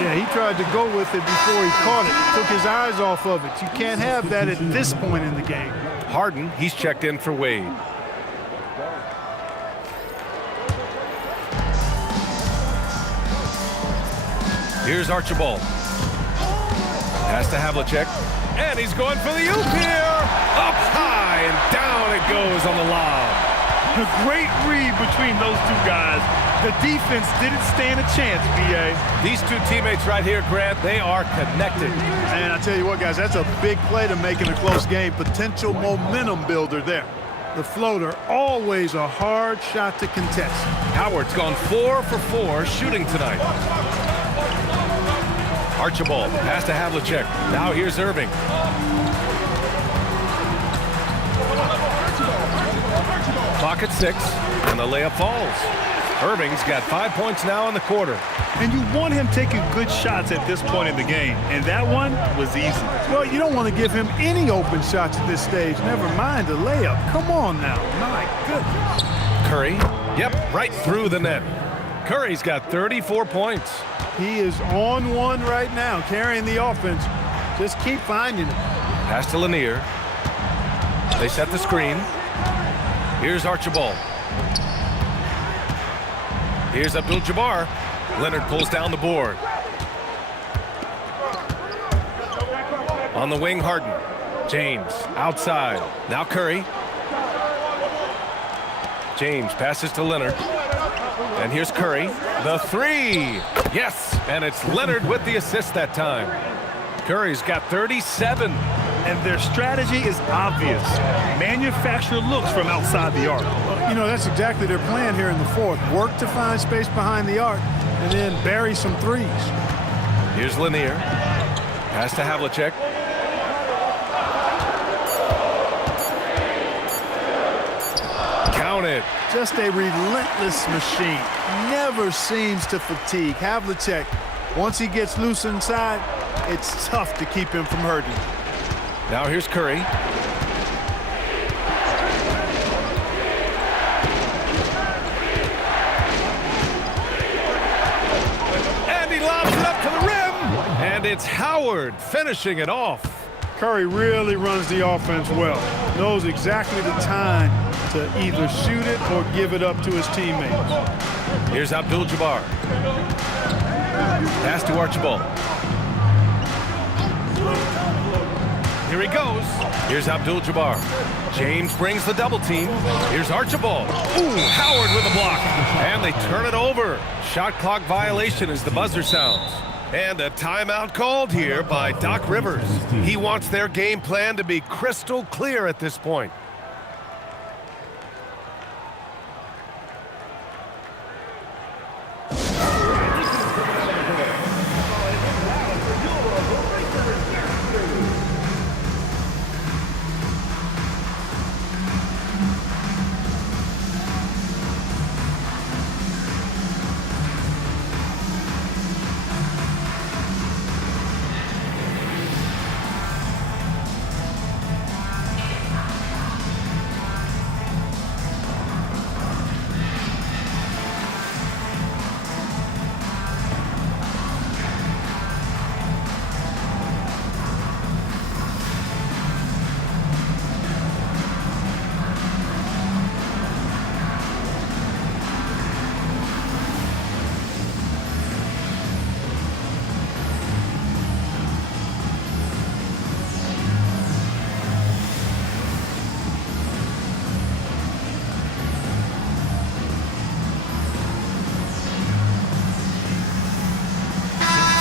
Yeah, he tried to go with it before he caught it. Took his eyes off of it. You can't have that at this point in the game. Harden, he's checked in for Wade. Here's Archibald. Pass to Havlicek. And he's going for the oop here. Up high and down it goes on the lob. A great read between those two guys. The defense didn't stand a chance, B.A. These two teammates right here, Grant, they are connected. And I tell you what, guys, that's a big play to make in a close game. Potential momentum builder there. The floater, always a hard shot to contest. Howard's gone 4 for 4 shooting tonight. Archibald, pass to Havlicek. Now here's Irving. Clock at 6, and the layup falls. Irving's got 5 points now in the quarter. And you want him taking good shots at this point in the game, and that one was easy. Well, you don't want to give him any open shots at this stage. Never mind a layup. Come on now. My goodness. Curry, yep, right through the net. Curry's got 34 points. He is on one right now, carrying the offense. Just keep finding it. Pass to Lanier. They set the screen. Here's Archibald. Here's Abdul-Jabbar. Leonard pulls down the board. On the wing, Harden. James outside. Now Curry. James passes to Leonard. And here's Curry. The three. Yes, and it's Leonard with the assist that time. Curry's got 37. And their strategy is obvious. Manufacture looks from outside the arc. You know, that's exactly their plan here in the fourth. Work to find space behind the arc and then bury some threes. Here's Lanier. Pass to Havlicek. Count it. Just a relentless machine. Never seems to fatigue. Havlicek, once he gets loose inside, it's tough to keep him from hurting. Now here's Curry. And he lobs it up to the rim. And it's Howard finishing it off. Curry really runs the offense well. Knows exactly the time to either shoot it or give it up to his teammates. Here's Abdul-Jabbar. Pass to Archibald. Here he goes. Here's Abdul-Jabbar. James brings the double team. Here's Archibald. Ooh, Howard with a block. And they turn it over. Shot clock violation as the buzzer sounds. And a timeout called here by Doc Rivers. He wants their game plan to be crystal clear at this point.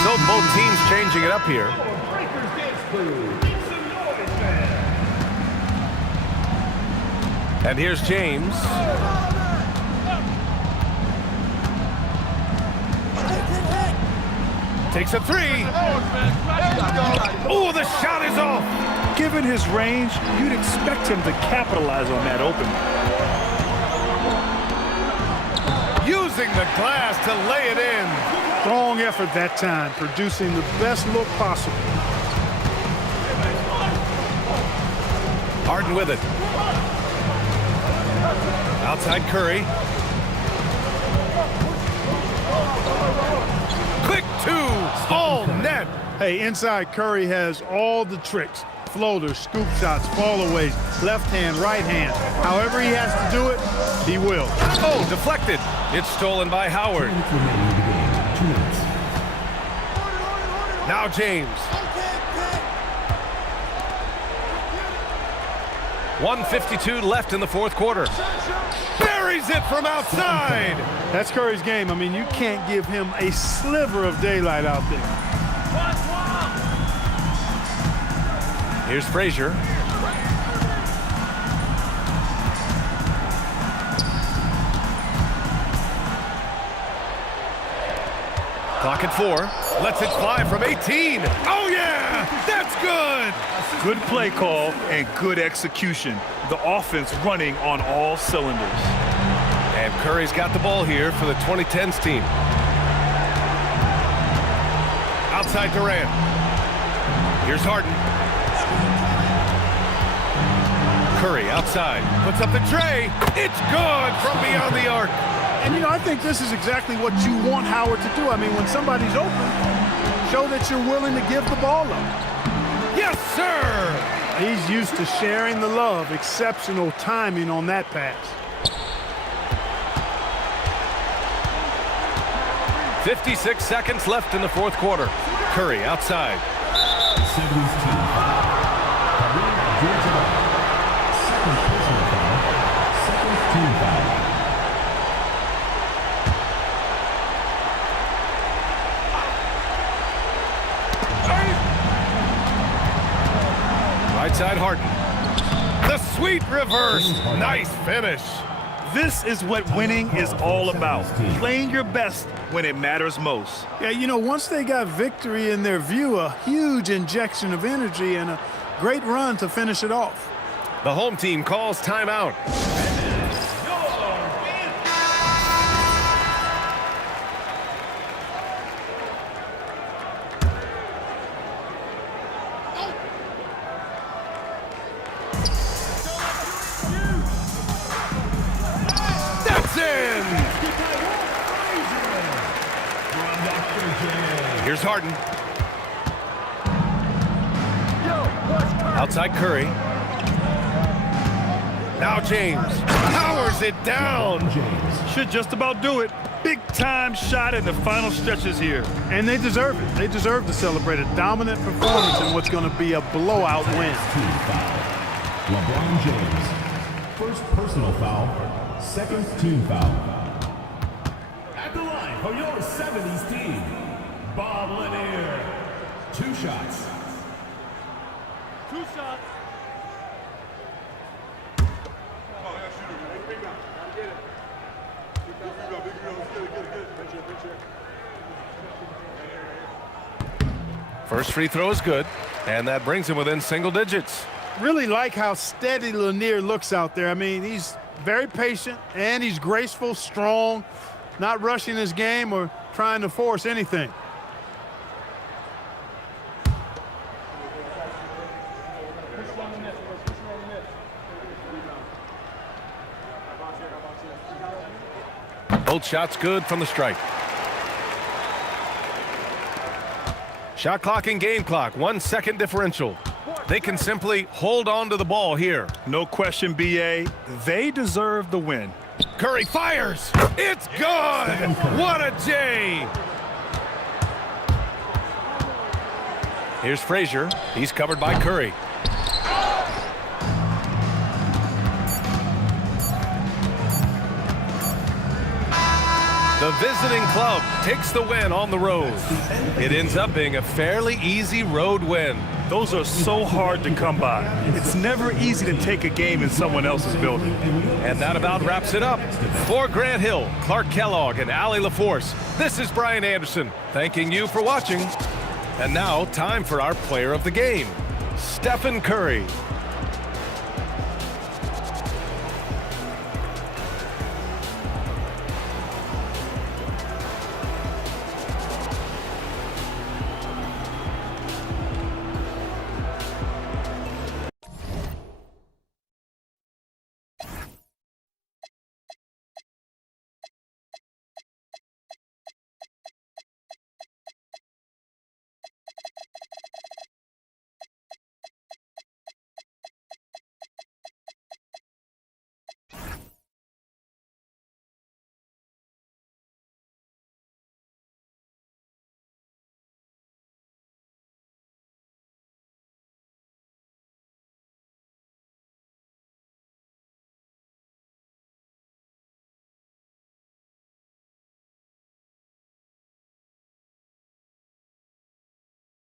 So both teams changing it up here. And here's James. Takes a three. Oh, the shot is off. Given his range, you'd expect him to capitalize on that opening. Using the glass to lay it in. Strong effort that time, producing the best look possible. Harden with it. Outside Curry. Quick two, all net. Hey, inside Curry has all the tricks. Floaters, scoop shots, fallaways, left hand, right hand. However he has to do it, he will. Oh, deflected. It's stolen by Howard. Now James. 1:52 left in the fourth quarter. Buries it from outside. That's Curry's game. I mean, you can't give him a sliver of daylight out there. Here's Frazier. Clock at 4. Lets it fly from 18. Oh, yeah! That's good! Good play call and good execution. The offense running on all cylinders. And Curry's got the ball here for the 2010's team. Outside Durant. Here's Harden. Curry outside. Puts up the tray. It's good from beyond the arc. And, you know, I think this is exactly what you want Howard to do. I mean, when somebody's open, show that you're willing to give the ball up. Yes, sir! He's used to sharing the love. Exceptional timing on that pass. 56 seconds left in the fourth quarter. Curry outside. 70's team foul. Georgia. Second personal foul. Second team foul. Right side Harden. The sweet reverse. Nice finish. This is what winning is all about. Playing your best when it matters most. Yeah, you know, once they got victory in their view, a huge injection of energy and a great run to finish it off. The home team calls timeout. Here's Harden. Outside Curry. Now James powers it down. Should just about do it. Big time shot in the final stretches here. And they deserve it. They deserve to celebrate a dominant performance in what's going to be a blowout win. Team foul. LeBron James. First personal foul. Second team foul. At the line for your 70's team, Bob Lanier. 2 shots. 2 shots. First free throw is good, and that brings him within single digits. Really like how steady Lanier looks out there. I mean, he's very patient, and he's graceful, strong, not rushing his game or trying to force anything. Both shots good from the strike. Shot clock and game clock, 1 second differential. They can simply hold on to the ball here. No question, B.A. They deserve the win. Curry fires. It's good. What a J. Here's Frazier. He's covered by Curry. The visiting club takes the win on the road. It ends up being a fairly easy road win. Those are so hard to come by. It's never easy to take a game in someone else's building. And that about wraps it up. For Grant Hill, Clark Kellogg, and Allie LaForce, this is Brian Anderson, thanking you for watching. And now, time for our player of the game, Stephen Curry.